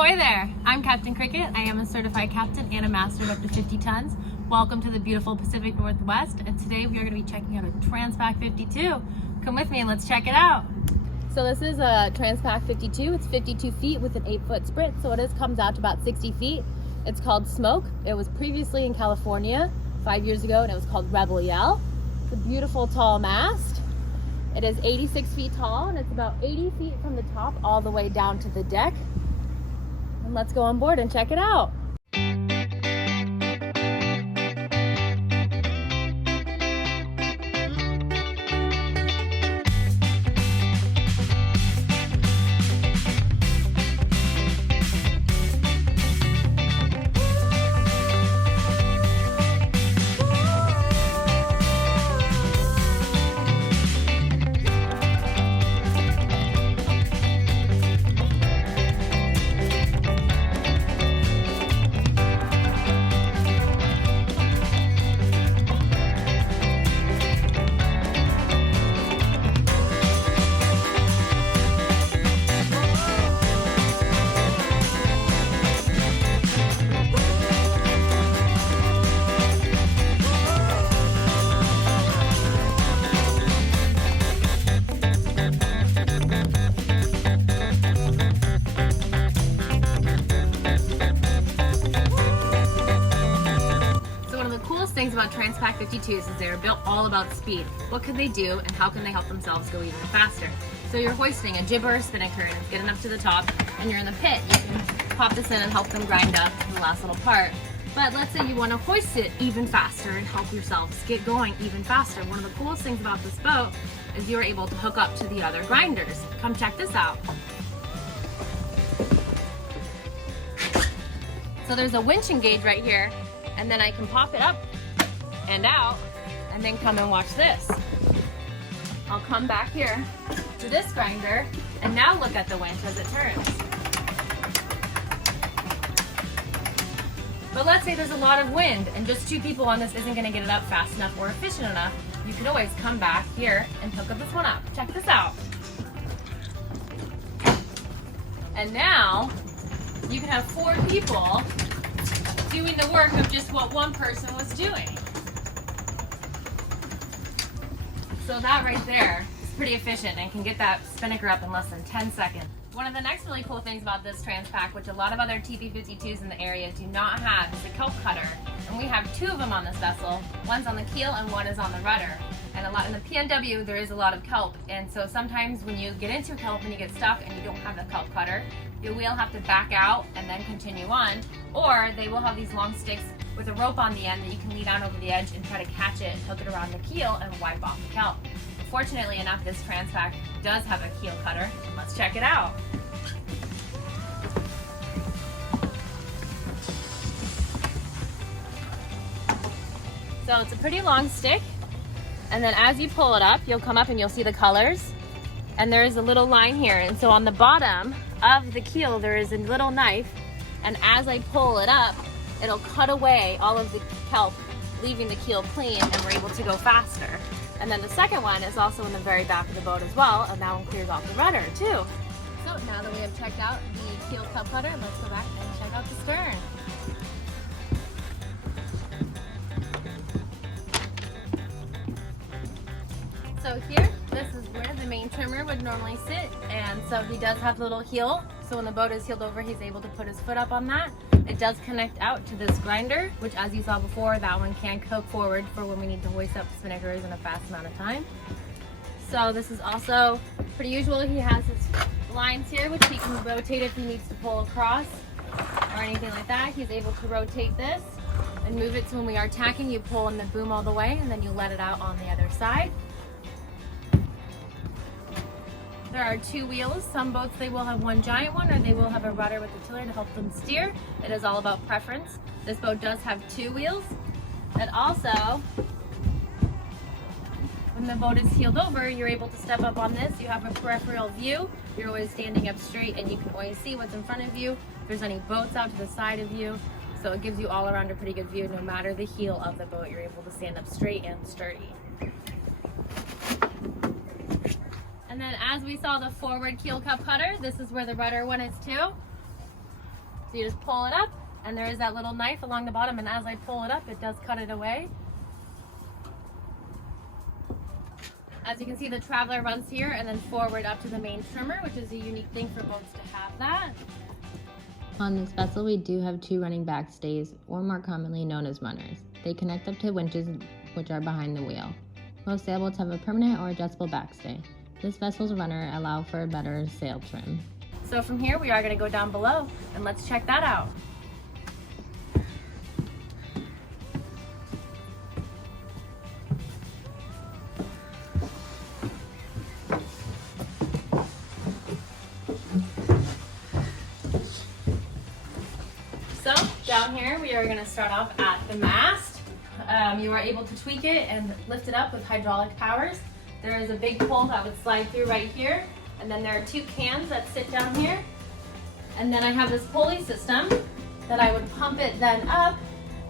Ahoy there! I'm Captain Cricket. I am a certified captain and a master of up to 50 tons. Welcome to the beautiful Pacific Northwest, and today we are going to be checking out a Transpac 52. Come with me and let's check it out. So this is a Transpac 52. It's 52 feet with an 8-foot sprit, so it comes out to about 60 feet. It's called Smoke. It was previously in California 5 years ago, and it was called Rebel Yell. It's a beautiful tall mast. It is 86 feet tall, and it's about 80 feet from the top all the way down to the deck. And let's go on board and check it out. Things about Transpac 52s is they're built all about speed. What can they do and how can they help themselves go even faster? So you're hoisting a jib or a spinnaker and it's getting up to the top and you're in the pit. You can pop this in and help them grind up the last little part. But let's say you want to hoist it even faster and help yourselves get going even faster. One of the coolest things about this boat is you're able to hook up to the other grinders. Come check this out. So there's a winching gauge right here, and then I can pop it up and out, and then come and watch this. I'll come back here to this grinder, and now look at the winch as it turns. But let's say there's a lot of wind, and just 2 people on this isn't gonna get it up fast enough or efficient enough. You can always come back here and hook up this one up. Check this out. And now, you can have 4 people doing the work of just what one person was doing. So that right there is pretty efficient and can get that spinnaker up in less than 10 seconds. One of the next really cool things about this Transpac, which a lot of other TP52s in the area do not have, is a kelp cutter. And we have 2 of them on this vessel. One's on the keel and one is on the rudder. And in the PNW, there is a lot of kelp. And so sometimes when you get into kelp and you get stuck and you don't have the kelp cutter, you will have to back out and then continue on. Or they will have these long sticks with a rope on the end that you can lean down over the edge and try to catch it and hook it around the keel and wipe off the kelp. Fortunately enough, this Transpac does have a keel cutter, and let's check it out. So it's a pretty long stick, and then as you pull it up, you'll come up and you'll see the colors, and there is a little line here, and so on the bottom of the keel there is a little knife, and as I pull it up, it'll cut away all of the kelp, leaving the keel clean, and we're able to go faster. And then the second one is also in the very back of the boat as well, and that one clears off the rudder too. So now that we have checked out the keel kelp cutter, let's go back and check out the stern. So here, this is where the main trimmer would normally sit, and so he does have a little heel, so when the boat is heeled over, he's able to put his foot up on that. It does connect out to this grinder, which as you saw before, that one can hook forward for when we need to hoist up the spinnakers in a fast amount of time. So this is also pretty usual. He has his lines here, which he can rotate if he needs to pull across or anything like that. He's able to rotate this and move it so when we are tacking, you pull in the boom all the way and then you let it out on the other side. There are 2 wheels. Some boats, they will have one giant one, or they will have a rudder with a tiller to help them steer. It is all about preference. This boat does have 2 wheels. And also, when the boat is heeled over, you're able to step up on this. You have a peripheral view. You're always standing up straight, and you can always see what's in front of you. If there's any boats out to the side of you. So it gives you all around a pretty good view. No matter the heel of the boat, you're able to stand up straight and sturdy. And then as we saw the forward keel cup cutter, this is where the rudder one is too. So you just pull it up, and there is that little knife along the bottom, and as I pull it up, it does cut it away. As you can see, the Traveler runs here and then forward up to the main trimmer, which is a unique thing for boats to have that. On this vessel, we do have 2 running backstays, or more commonly known as runners. They connect up to winches, which are behind the wheel. Most sailboats have a permanent or adjustable backstay. This vessel's runner allow for a better sail trim. So from here, we are going to go down below, and let's check that out. So down here, we are going to start off at the mast. You are able to tweak it and lift it up with hydraulic powers. There is a big pole that would slide through right here, and then there are 2 cans that sit down here. And then I have this pulley system that I would pump it then up,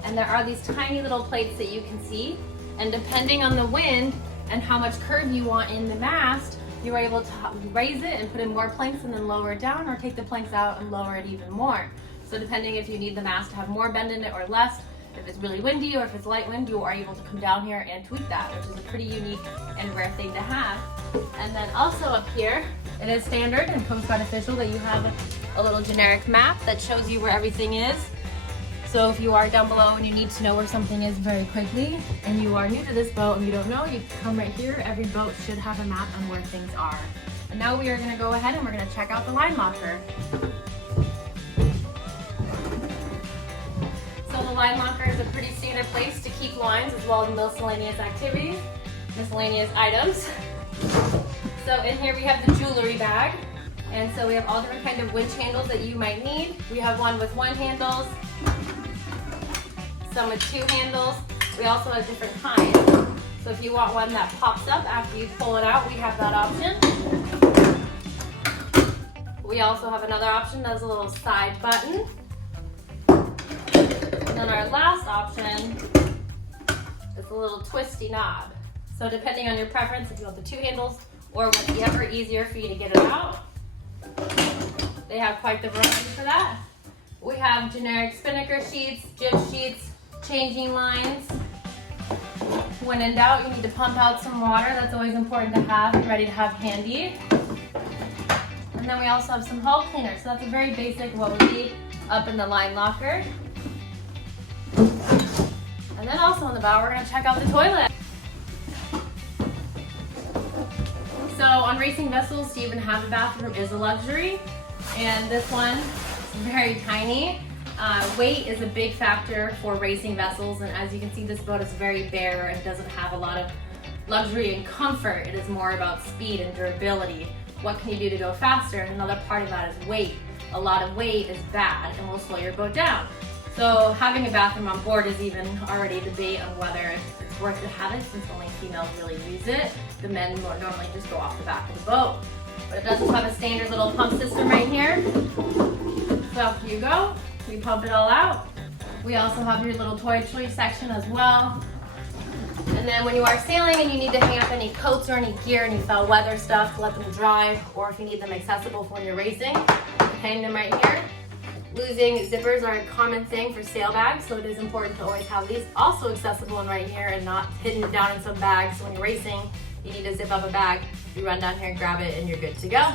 and there are these tiny little plates that you can see. And depending on the wind and how much curve you want in the mast, you are able to raise it and put in more planks and then lower it down, or take the planks out and lower it even more. So depending if you need the mast to have more bend in it or less, if it's really windy or if it's light wind, you are able to come down here and tweak that, which is a pretty unique and rare thing to have. And then also up here, it is standard and Coast Guard official that you have a little generic map that shows you where everything is. So if you are down below and you need to know where something is very quickly, and you are new to this boat and you don't know, you can come right here. Every boat should have a map on where things are. And now we are going to go ahead and we're going to check out the line locker. So the line locker is a pretty standard place to keep lines as well as miscellaneous activities, miscellaneous items. So in here we have the jewelry bag. And so we have all different kinds of winch handles that you might need. We have one with 1 handles, some with 2 handles. We also have different kinds. So if you want one that pops up after you pull it out, we have that option. We also have another option that's a little side button. And then our last option is a little twisty knob. So depending on your preference, if you want the 2 handles or whatever easier for you to get it out, they have quite the variety for that. We have generic spinnaker sheets, jib sheets, changing lines. When in doubt, you need to pump out some water. That's always important to have and ready to have handy. And then we also have some hull cleaner. So that's a very basic what would be up in the line locker. And then also on the bow, we're going to check out the toilet. So on racing vessels, to even have a bathroom is a luxury. And this one is very tiny. Weight is a big factor for racing vessels, and as you can see, this boat is very bare and doesn't have a lot of luxury and comfort. It is more about speed and durability. What can you do to go faster? And another part of that is weight. A lot of weight is bad and will slow your boat down. So having a bathroom on board is even already a debate on whether it's worth to have it, since only females really use it. The men normally just go off the back of the boat. But it does have a standard little pump system right here. So up you go. We pump it all out. We also have your little toiletry section as well. And then when you are sailing and you need to hang up any coats or any gear, any foul weather stuff to let them dry, or if you need them accessible for when you're racing, hang them right here. Losing zippers are a common thing for sail bags, so it is important to always have these also accessible and right here and not hidden down in some bags. So when you're racing, you need to zip up a bag, you run down here and grab it and you're good to go.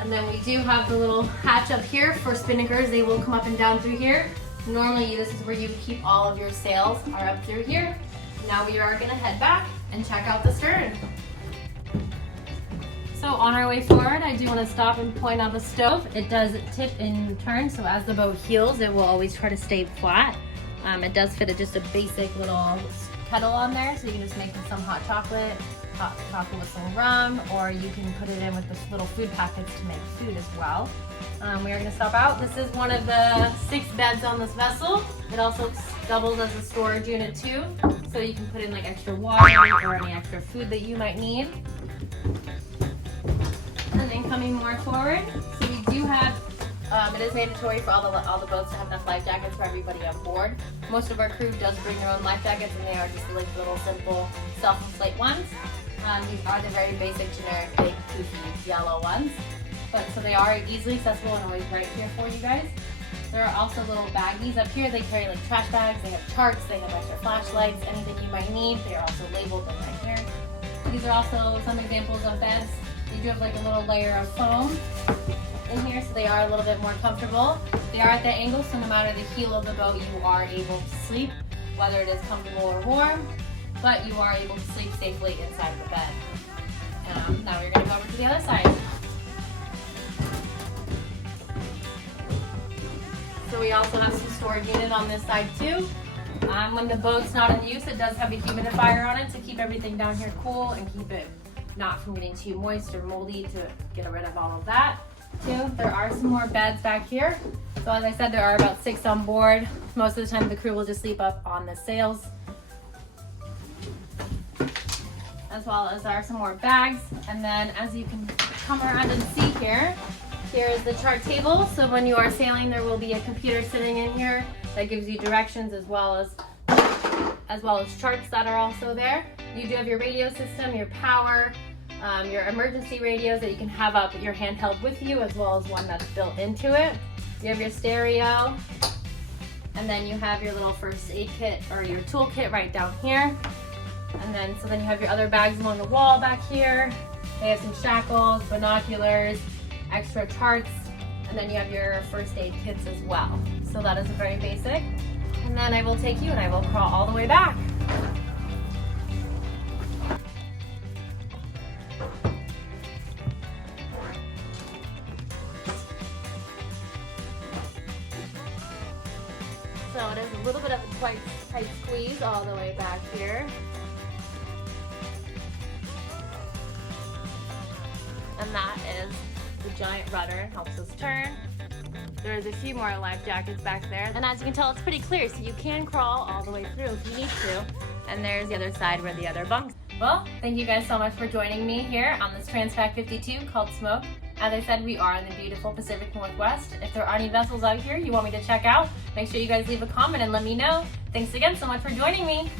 And then we do have the little hatch up here for spinnakers. They will come up and down through here. Normally this is where you keep all of your sails are up through here. Now we are gonna head back and check out the stern. So on our way forward, I do want to stop and point out the stove. It does tip and turn, so as the boat heels, it will always try to stay flat. It does fit just a basic little kettle on there, so you can just make some hot chocolate with some rum, or you can put it in with the little food packets to make food as well. We are going to stop out. This is one of the 6 beds on this vessel. It also doubles as a storage unit too, so you can put in like extra water or any extra food that you might need. And then coming more forward, so we do have, it is mandatory for all the boats to have enough life jackets for everybody on board. Most of our crew does bring their own life jackets, and they are just like little simple self-inflate ones. These are the very basic, generic, big, poofy, yellow ones. but so they are easily accessible and always right here for you guys. There are also little baggies up here. They carry like trash bags, they have charts, they have extra flashlights, anything you might need. They are also labeled and right here. These are also some examples of beds. You do have like a little layer of foam in here, so they are a little bit more comfortable. They are at the angle, so no matter the heel of the boat, you are able to sleep, whether it is comfortable or warm, but you are able to sleep safely inside the bed. Now we're going to go over to the other side. So we also have some storage unit on this side too. When the boat's not in use, it does have a humidifier on it to keep everything down here cool and keep it not from getting too moist or moldy, to get rid of all of that too. There are some more beds back here. So as I said, there are about 6 on board. Most of the time the crew will just sleep up on the sails. As well as there are some more bags. And then as you can come around and see here, here is the chart table. So when you are sailing, there will be a computer sitting in here that gives you directions as well as charts that are also there. You do have your radio system, your power, your emergency radios that you can have up your handheld with you, as well as one that's built into it. You have your stereo, and then you have your little first aid kit or your tool kit right down here. And then so then you have your other bags along the wall back here. They have some shackles, binoculars, extra charts, and then you have your first aid kits as well. So that is very basic. And then I will take you and I will crawl all the way back. So it is a little bit of a quite tight squeeze all the way back here. And that is the giant rudder, helps us turn. There's a few more life jackets back there. And as you can tell, it's pretty clear, so you can crawl all the way through if you need to. And there's the other side where the other bunks. Well, thank you guys so much for joining me here on this Transpac 52 called Smoke. As I said, we are in the beautiful Pacific Northwest. If there are any vessels out here you want me to check out, make sure you guys leave a comment and let me know. Thanks again so much for joining me.